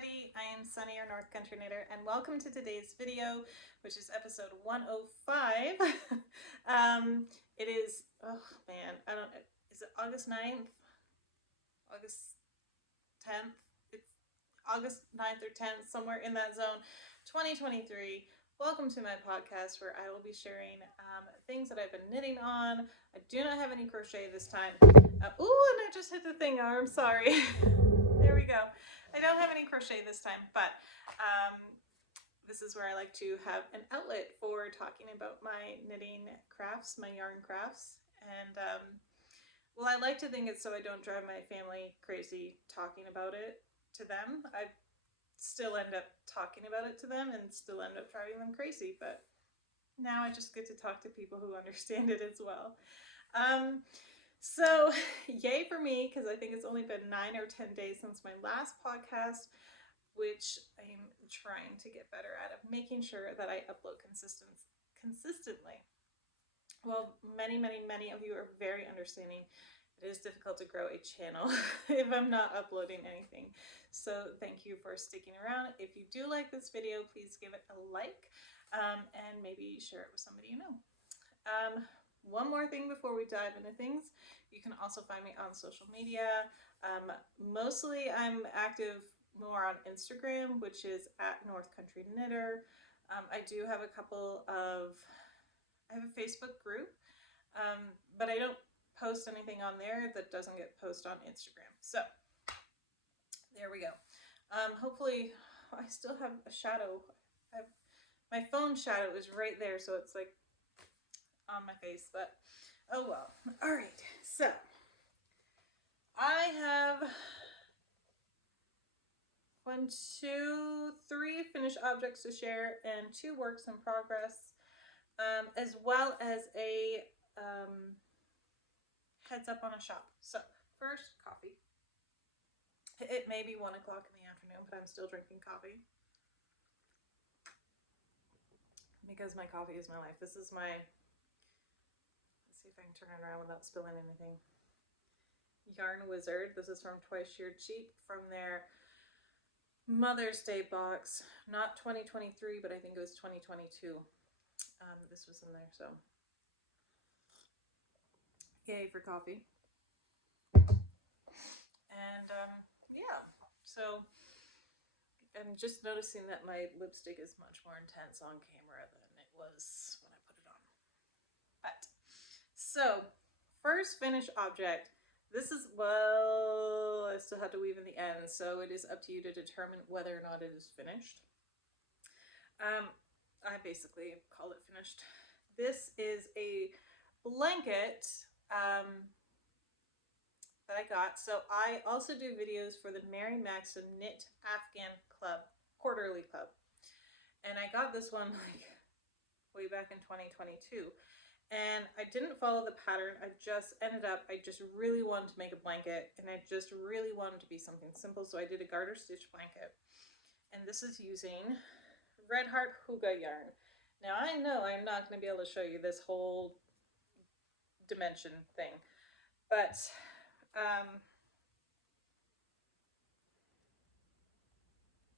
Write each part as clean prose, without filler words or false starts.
everybody, I am Sunny, your North Country Knitter, and welcome to today's video, which is episode 105. It is, oh man, I don't, is it August 9th? August 10th? It's August 9th or 10th, somewhere in that zone, 2023. Welcome to my podcast where I will be sharing things that I've been knitting on. I do not have any crochet this time. Ooh, and I just hit the thing arm, sorry. There we go. I don't have any crochet this time, but this is where I like to have an outlet for talking about my knitting crafts, my yarn crafts. And well, I like to think it's so I don't drive my family crazy talking about it to them. I still end up talking about it to them and still end up driving them crazy, but now I just get to talk to people who understand it as well. So yay for me, because I think it's only been 9 or 10 days since my last podcast, which I'm trying to get better at, of making sure that I upload consistently. Well, many of you are very understanding. It is difficult to grow a channel if I'm not uploading anything. So thank you for sticking around. If you do like this video, please give it a like and maybe share it with somebody you know. One more thing before we dive into things. You can also find me on social media. Mostly I'm active more on Instagram, which is at North Country Knitter. I do have I have a Facebook group, but I don't post anything on there that doesn't get posted on Instagram. So there we go. Hopefully, I still have a shadow. My phone shadow is right there, so it's like on my face, but oh well. All right, so I have 1, 2, 3 finished objects to share and 2 works in progress, as well as a heads up on a shop. So first, coffee. It may be 1 o'clock in the afternoon, but I'm still drinking coffee because my coffee is my life. This is my, let's see if I can turn it around without spilling anything. Yarn Wizard. This is from Twice Sheared Cheap from their Mother's Day box. Not 2023, but I think it was 2022. This was in there, so yay for coffee. And yeah, so I'm just noticing that my lipstick is much more intense on camera than it was when I put it on. But so first finished object. This is, well, I still have to weave in the end, so it is up to you to determine whether or not it is finished. I basically call it finished. This is a blanket that I got. So I also do videos for the Mary Maxim Knit Afghan Club, quarterly club. And I got this one like way back in 2022. And I didn't follow the pattern. I just really wanted to make a blanket, and I just really wanted to be something simple. So I did a garter stitch blanket. And this is using Red Heart Huga yarn. Now I know I'm not going to be able to show you this whole dimension thing, but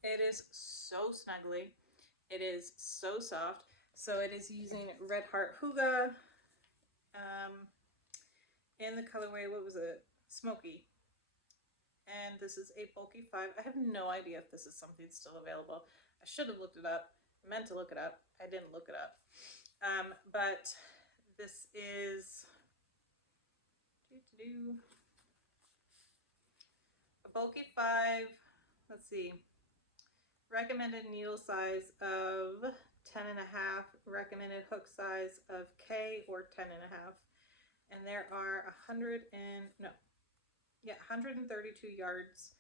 it is so snuggly. It is so soft. So it is using Red Heart Huga in the colorway, what was it? Smoky. And this is a bulky 5. I have no idea if this is something still available. I should have looked it up. I meant to look it up. I didn't look it up. But this is a bulky 5. Let's see. Recommended needle size of 10.5. Recommended hook size of K or 10.5. And there are 132 yards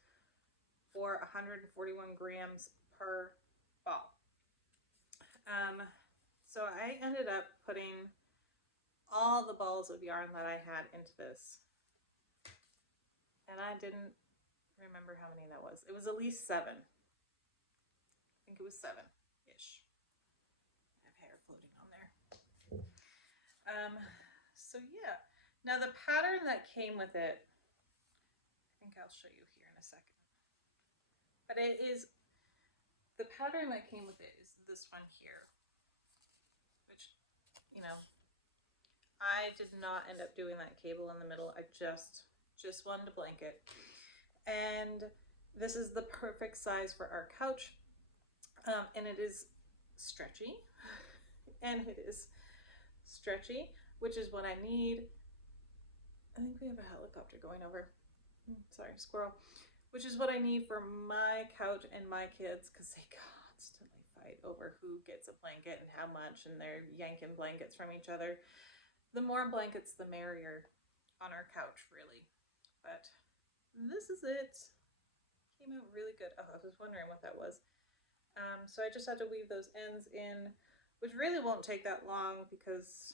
or 141 grams per ball. So I ended up putting all the balls of yarn that I had into this. And I didn't remember how many that was. It was at least 7. I think it was 7-ish. I have hair floating on there. So yeah. Now the pattern that came with it, I think I'll show you here in a second. But it is, the pattern that came with it is this one here, which, you know, I did not end up doing that cable in the middle. I just wanted a blanket. And this is the perfect size for our couch. And it is stretchy. And it is stretchy, which is what I need. I think we have a helicopter going over. Sorry, squirrel. Which is what I need for my couch and my kids, because they constantly fight over who gets a blanket and how much, and they're yanking blankets from each other. The more blankets, the merrier on our couch, really. But this is it. Came out really good. Oh, I was wondering what that was. So I just had to weave those ends in, which really won't take that long because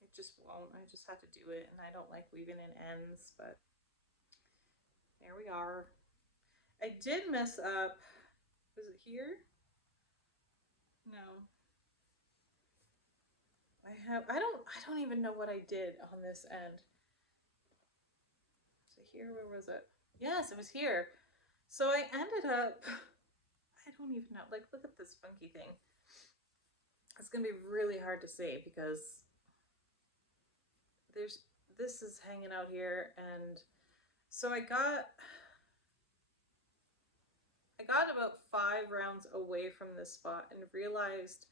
it just won't. I just had to do it, and I don't like weaving in ends, but there we are. I did mess up. Was it here? No. I don't even know what I did on this end. So here, where was it? Yes, it was here. So I ended up, I don't even know, like, look at this funky thing. It's gonna be really hard to see because this is hanging out here, and so I got about 5 rounds away from this spot and realized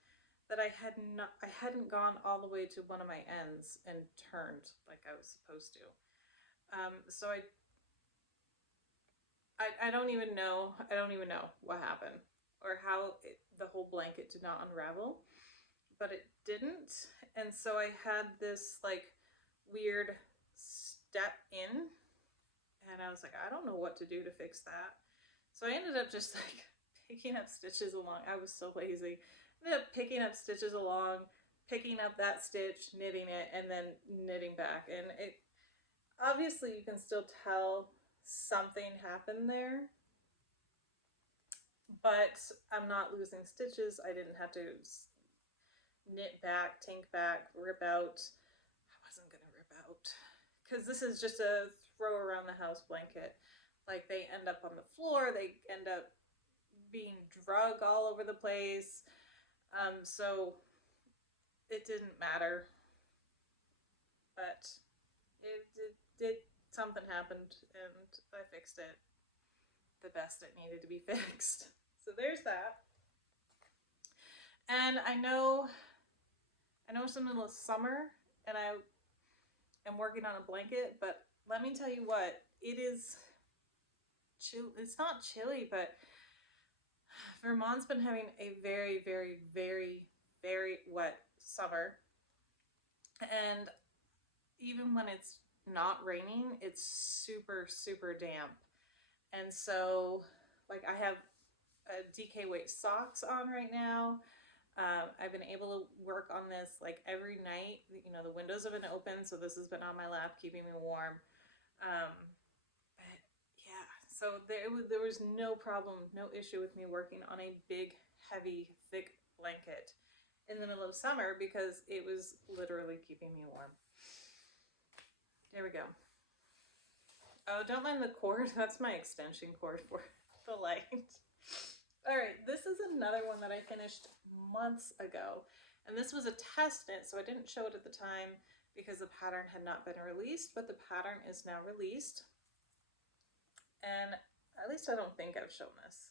that I hadn't gone all the way to one of my ends and turned like I was supposed to. So I don't even know what happened or how the whole blanket did not unravel, but it didn't. And so I had this like weird step in, and I was like, I don't know what to do to fix that. So I ended up just like picking up stitches along. I was so lazy. I ended up picking up stitches along, picking up that stitch, knitting it, and then knitting back. And it obviously you can still tell something happened there, but I'm not losing stitches. I didn't have to knit back, tink back, rip out. I wasn't gonna rip out because this is just a throw around the house blanket. Like, they end up on the floor, they end up being drug all over the place. So it didn't matter, but something happened and I fixed it the best it needed to be fixed. So there's that. And I know it's the middle of summer and I am working on a blanket, but let me tell you what, it is chill. It's not chilly, but Vermont's been having a very, very, very, very wet summer. And even when it's not raining, it's super, super damp. And so, like, I have DK weight socks on right now. I've been able to work on this like every night. You know, the windows have been open, so this has been on my lap, keeping me warm. Yeah, so there was no problem, no issue with me working on a big, heavy, thick blanket in the middle of summer because it was literally keeping me warm. There we go. Oh, don't mind the cord. That's my extension cord for the light. All right, this is another one that I finished months ago. And this was a test knit, so I didn't show it at the time because the pattern had not been released, but the pattern is now released. And at least I don't think I've shown this.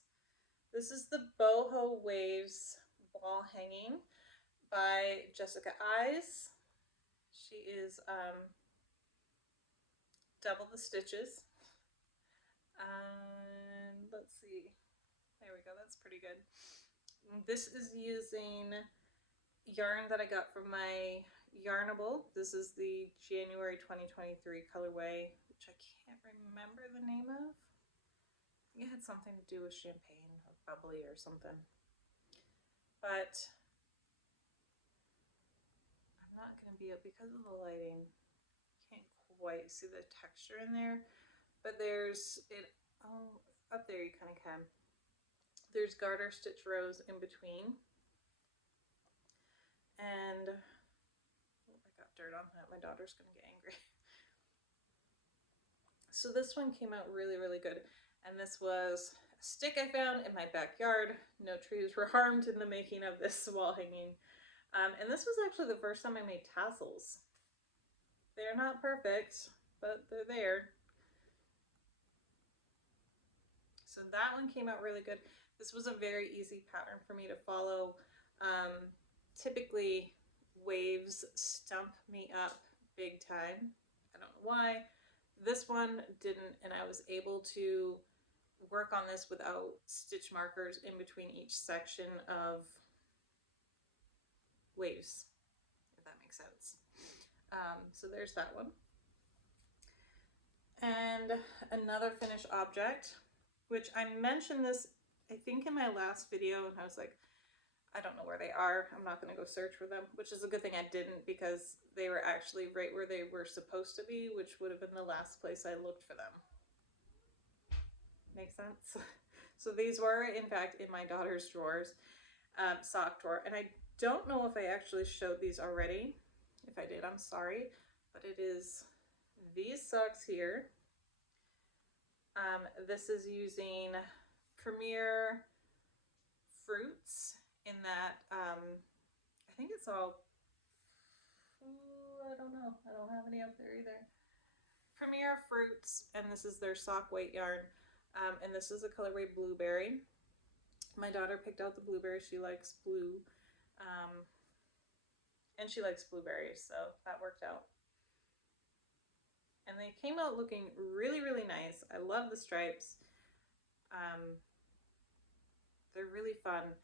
This is the Boho Waves Ball Hanging by Jessica Eyes. She is double the stitches. And let's see. There we go, that's pretty good. This is using yarn that I got from my Yarnable. This is the January 2023 colorway, which I can't remember the name of. I think it had something to do with champagne or bubbly or something. But I'm not going to be able, because of the lighting, can't quite see the texture in there. But there's it, oh, up there you kind of can. There's garter stitch rows in between. And oh, I got dirt on that. My daughter's gonna get angry. So this one came out really, really good. And this was a stick I found in my backyard. No trees were harmed in the making of this wall hanging. And this was actually the first time I made tassels. They're not perfect, but they're there. So that one came out really good. This was a very easy pattern for me to follow. Typically, waves stump me up big time. I don't know why. This one didn't, and I was able to work on this without stitch markers in between each section of waves, if that makes sense. So there's that one. And another finished object, which I mentioned this, I think, in my last video, and I was like, I don't know where they are. I'm not going to go search for them, which is a good thing I didn't, because they were actually right where they were supposed to be, which would have been the last place I looked for them. Make sense? So these were, in fact, in my daughter's drawers, sock drawer. And I don't know if I actually showed these already. If I did, I'm sorry. But it is these socks here. This is using Premier Fruits in that, I think it's all, I don't know. I don't have any up there either. Premier Fruits, and this is their sock weight yarn. And this is a colorway blueberry. My daughter picked out the blueberry. She likes blue. And she likes blueberries, so that worked out. And they came out looking really, really nice. I love the stripes. They're really fun.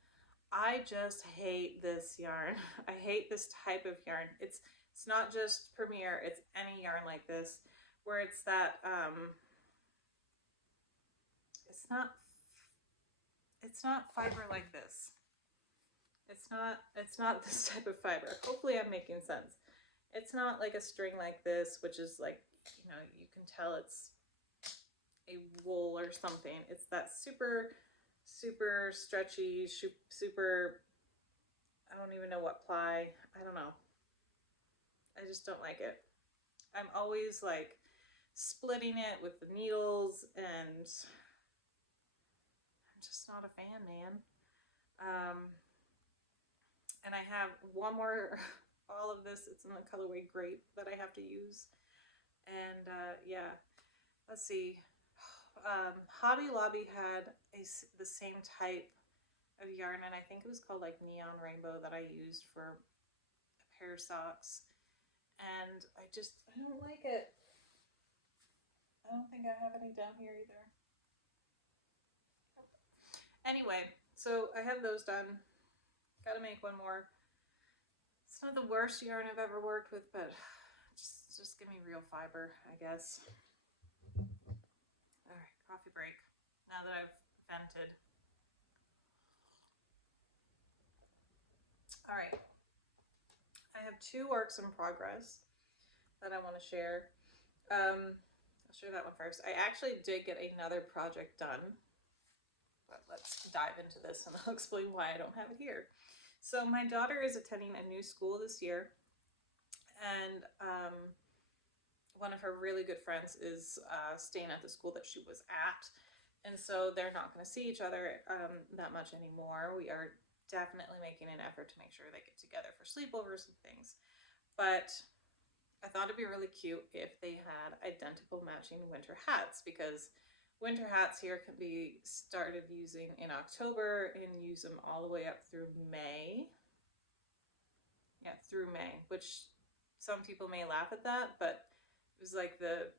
I just hate this yarn. I hate this type of yarn. It's not just Premier, it's any yarn like this, where it's that, it's not fiber like this. It's not this type of fiber. Hopefully I'm making sense. It's not like a string like this, which is like, you know, you can tell it's a wool or something. It's that super, super stretchy, super, I don't even know what ply. I don't know. I just don't like it. I'm always like splitting it with the needles, and I'm just not a fan, man. And I have one more all of this. It's in the colorway Grape that I have to use. And yeah, let's see. Hobby Lobby had the same type of yarn, and I think it was called like Neon Rainbow, that I used for a pair of socks. And I don't like it. I don't think I have any down here either. Anyway, so I have those done. Gotta make one more. It's not the worst yarn I've ever worked with, but just give me real fiber, I guess. All right, coffee break. Now that I've vented. All right. I have 2 works in progress that I want to share. I'll share that one first. I actually did get another project done, but let's dive into this and I'll explain why I don't have it here. So my daughter is attending a new school this year, and one of her really good friends is staying at the school that she was at, and so they're not going to see each other that much anymore. We are definitely making an effort to make sure they get together for sleepovers and things, but I thought it'd be really cute if they had identical matching winter hats, because winter hats here can be started using in October and use them all the way up through May. Yeah, through May, which some people may laugh at that, but it was like the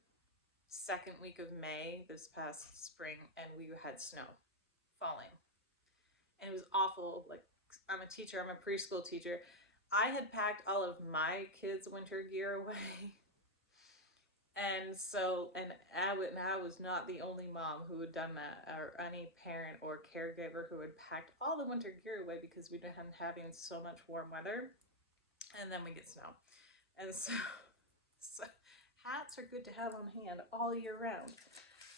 second week of May this past spring, and we had snow falling. And it was awful. Like, I'm a teacher, I'm a preschool teacher. I had packed all of my kids' winter gear away. And so, and I was not the only mom who had done that, or any parent or caregiver who had packed all the winter gear away, because we had been having so much warm weather, and then we get snow. And so hats are good to have on hand all year round.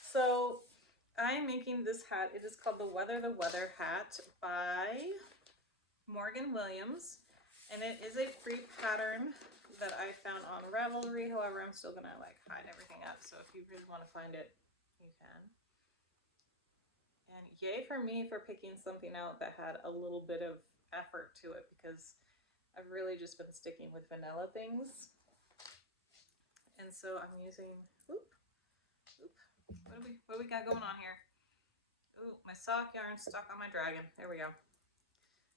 So I'm making this hat. It is called the Weather hat by Morgan Williams, and it is a free pattern that I found on Ravelry. However, I'm still gonna like hide everything up, so if you really want to find it, you can. yay for me for picking something out that had a little bit of effort to it, because I've really just been sticking with vanilla things. And so I'm using, what do we got going on here? Ooh, my sock yarn stuck on my dragon. There we go.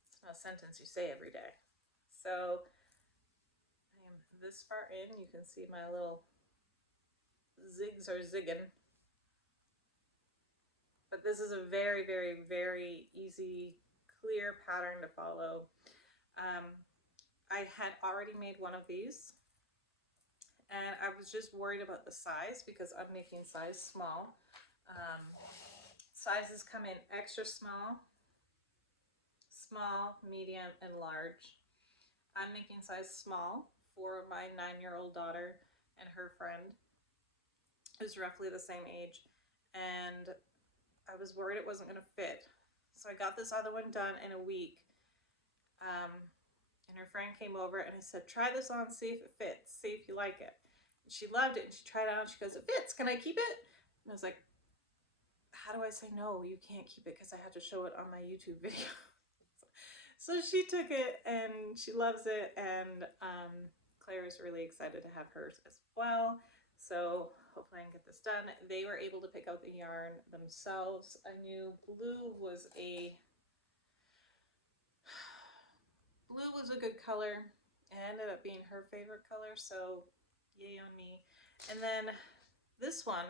It's not a sentence you say every day. So I am this far in. You can see my little zigs are zigging. But this is a very, very, very easy, clear pattern to follow. I had already made one of these, and I was just worried about the size because I'm making size small. Sizes come in extra small, small, medium, and large. I'm making size small for my 9-year-old daughter and her friend, who's roughly the same age, and I was worried it wasn't going to fit. So I got this other one done in a week. And her friend came over and I said, try this on, see if it fits, see if you like it. And she loved it, and she tried it on, and she goes, it fits, can I keep it? And I was like, how do I say no, you can't keep it, because I had to show it on my YouTube video. So she took it and she loves it, and Claire is really excited to have hers as well. So hopefully I can get this done. They were able to pick out the yarn themselves. I knew blue was a good color. It ended up being her favorite color, so yay on me. And then this one,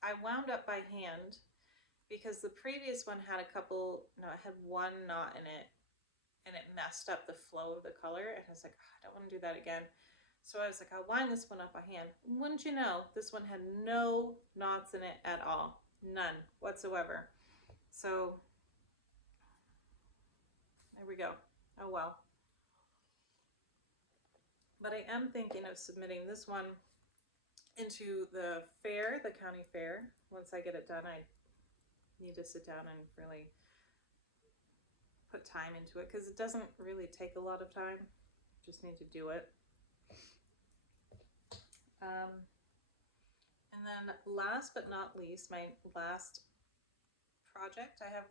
I wound up by hand because the previous one had it had one knot in it, and it messed up the flow of the color, and I was like, oh, I don't want to do that again. So I was like, I'll wind this one up by hand. Wouldn't you know, this one had no knots in it at all. None whatsoever. So there we go. Oh well. But I am thinking of submitting this one into the fair, the county fair. Once I get it done, I need to sit down and really put time into it, because it doesn't really take a lot of time. Just need to do it. And then last but not least, my last project I have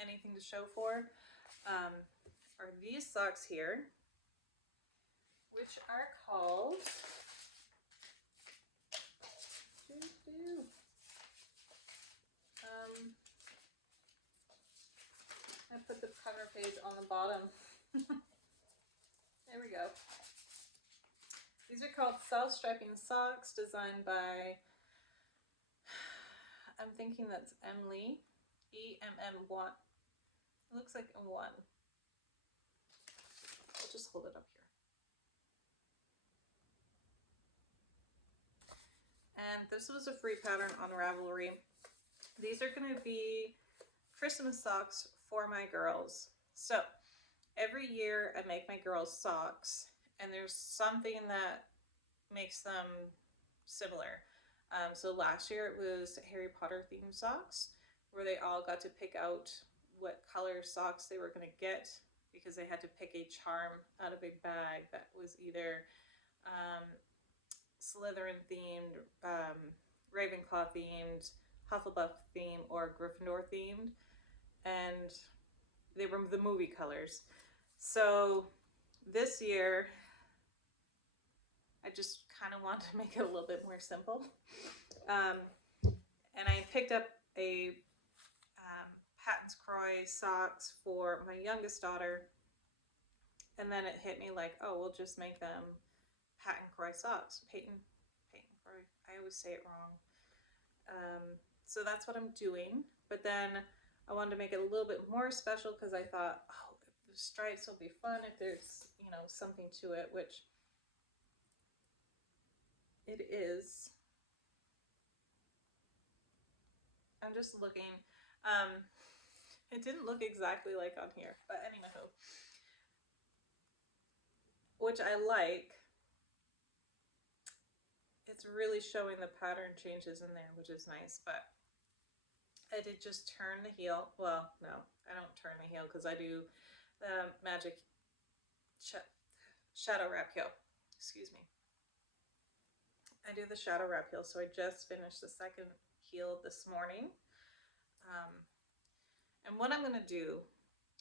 anything to show for are these socks here, which are called I put the cover page on the bottom. There we go. These are called self-striping socks, designed by, I'm thinking that's Emily, EMM1. It looks like a 1. I'll just hold it up here. And this was a free pattern on Ravelry. These are going to be Christmas socks for my girls. So every year I make my girls socks, and there's something that makes them similar. So last year it was Harry Potter themed socks, where they all got to pick out what color socks they were going to get, because they had to pick a charm out of a bag that was either Slytherin themed, Ravenclaw themed, Hufflepuff themed, or Gryffindor themed, and they were the movie colors. So this year I just kind of want to make it a little bit more simple, and I picked up a Patton's Croix socks for my youngest daughter, and then it hit me like, oh, we'll just make them Patton Croix socks. Peyton Croix. I always say it wrong. So that's what I'm doing. But then I wanted to make it a little bit more special, because I thought, oh, the stripes will be fun if there's, you know, something to it, which it is. I'm just looking. It didn't look exactly like on here, but anyway, which I like. It's really showing the pattern changes in there, which is nice. But I did just turn the heel. Well, no, I don't turn the heel, because I do the magic shadow wrap heel. Excuse me. I do the shadow wrap heel. So I just finished the second heel this morning. what I'm going to do,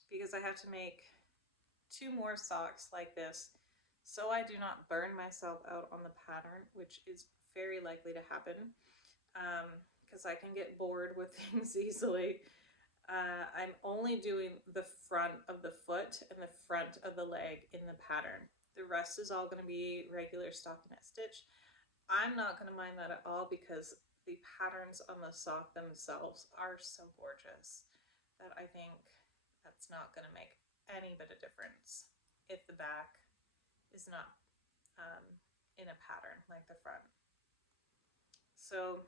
because I have to make 2 more socks like this, so I do not burn myself out on the pattern, which is very likely to happen, because I can get bored with things easily. I'm only doing the front of the foot and the front of the leg in the pattern. The rest is all going to be regular stockinette stitch. I'm not going to mind that at all because the patterns on the sock themselves are so gorgeous that I think that's not going to make any bit of difference if the back is not in a pattern like the front. So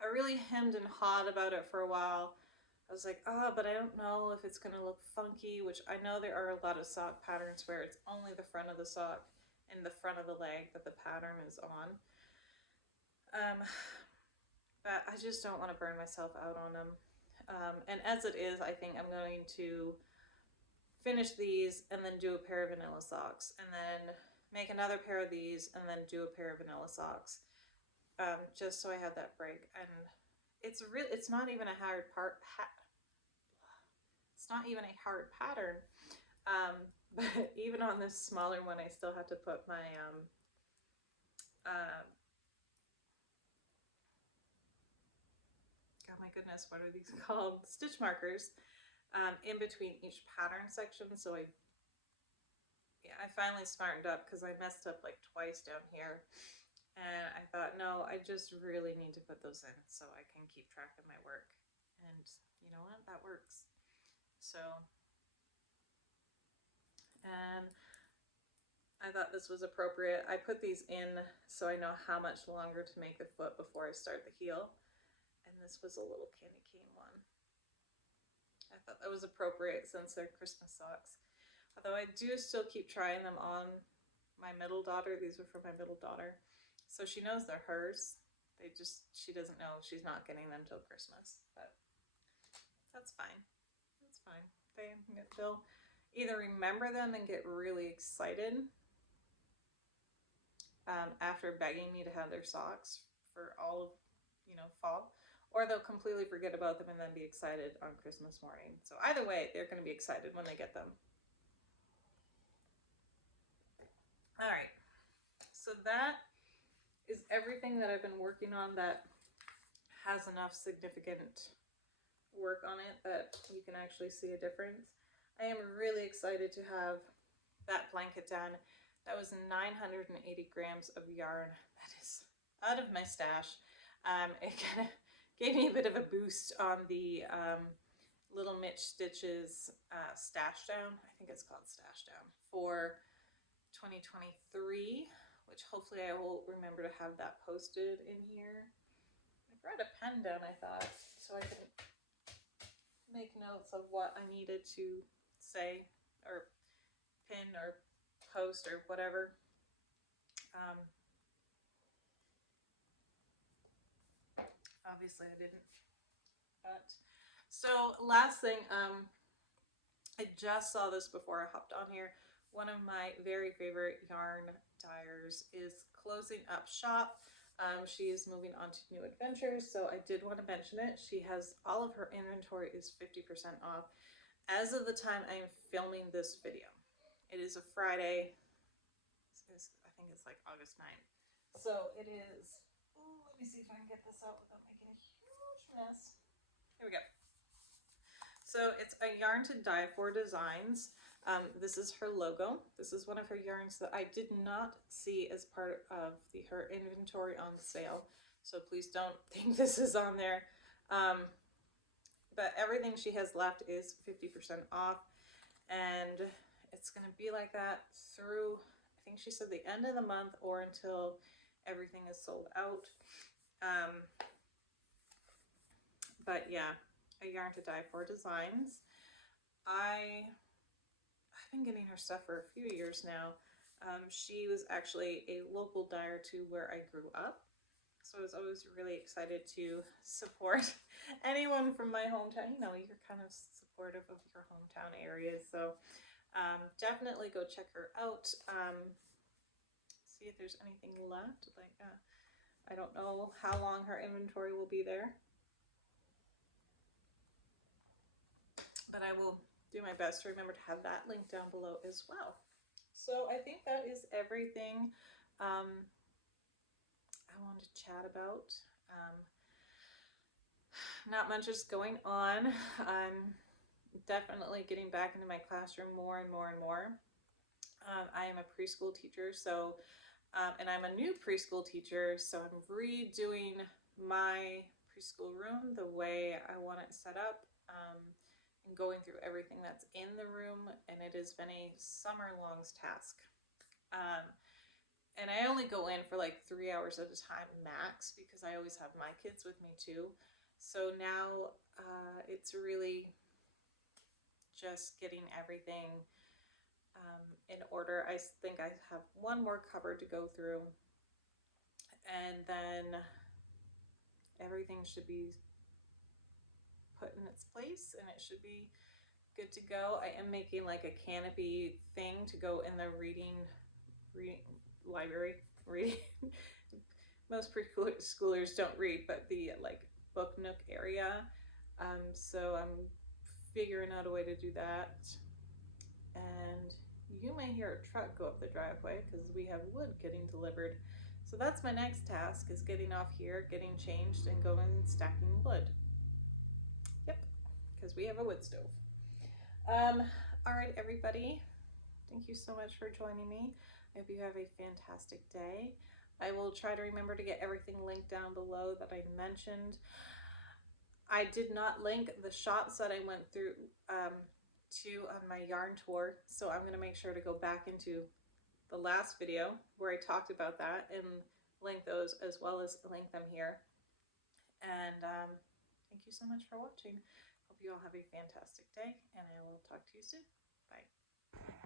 I really hemmed and hawed about it for a while. I was like, oh, but I don't know if it's going to look funky, which I know there are a lot of sock patterns where it's only the front of the sock and the front of the leg that the pattern is on. But I just don't want to burn myself out on them. And as it is, I think I'm going to finish these and then do a pair of vanilla socks, and then make another pair of these and then do a pair of vanilla socks. Just so I have that break. And it's not even a hard it's not even a hard pattern, but even on this smaller one I still have to put my oh my goodness, what are these called, stitch markers, in between each pattern section. So I finally smartened up because I messed up like twice down here. And I thought, no, I just really need to put those in so I can keep track of my work. And you know what? That works. So, and I thought this was appropriate. I put these in so I know how much longer to make the foot before I start the heel. And this was a little candy cane one. I thought that was appropriate since they're Christmas socks. Although I do still keep trying them on my middle daughter. These were for my middle daughter. So she knows they're hers. She doesn't know she's not getting them till Christmas, but that's fine. That's fine. They'll either remember them and get really excited after begging me to have their socks for all of, fall, or they'll completely forget about them and then be excited on Christmas morning. So either way, they're going to be excited when they get them. All right. So that is everything that I've been working on that has enough significant work on it that you can actually see a difference. I am really excited to have that blanket done. That was 980 grams of yarn. That is out of my stash. It kind of gave me a bit of a boost on the Little Mitch Stitches Stash Down. I think it's called Stash Down for 2023. Which hopefully I will remember to have that posted in here. I brought a pen down, I thought, so I could make notes of what I needed to say or pin or post or whatever. Obviously I didn't. But so last thing, I just saw this before I hopped on here. One of my very favorite yarn dyers is closing up shop. She is moving on to new adventures, so I did want to mention it. She has all of her inventory is 50% off as of the time I am filming this video. It is a Friday. I think it's like August 9th. So it is, let me see if I can get this out without making a huge mess. Here we go. So it's a Yarn to Die For Designs. This is her logo. This is one of her yarns that I did not see as part of her inventory on sale. So please don't think this is on there. But everything she has left is 50% off. And it's going to be like that through, I think she said the end of the month or until everything is sold out. But yeah, a Yarn to Die For Designs. I've been getting her stuff for a few years now. She was actually a local dyer to where I grew up. So I was always really excited to support anyone from my hometown. You know, you're kind of supportive of your hometown areas. So definitely go check her out. See if there's anything left. Like, I don't know how long her inventory will be there. but I will do my best to remember to have that link down below as well. So I think that is everything I wanted to chat about. Not much is going on. I'm definitely getting back into my classroom more and more and more. I am a preschool teacher, so and I'm a new preschool teacher, so I'm redoing my preschool room the way I want it set up, and going through everything that's in the room, and it has been a summer-long task. And I only go in for like 3 hours at a time max because I always have my kids with me too. So now it's really just getting everything in order. I think I have one more cupboard to go through, and then everything should be put in its place and it should be good to go. I am making like a canopy thing to go in the reading library. Most preschoolers don't read, but the like book nook area. So I'm figuring out a way to do that. And you may hear a truck go up the driveway because we have wood getting delivered. So that's my next task, is getting off here, getting changed, and going and stacking wood. Yep, because we have a wood stove. All right, everybody. Thank you so much for joining me. I hope you have a fantastic day. I will try to remember to get everything linked down below that I mentioned. I did not link the shops that I went through to on my yarn tour, so I'm going to make sure to go back into the last video where I talked about that and link those, as well as link them here. And thank you so much for watching. Hope you all have a fantastic day, and I will talk to you soon. Bye.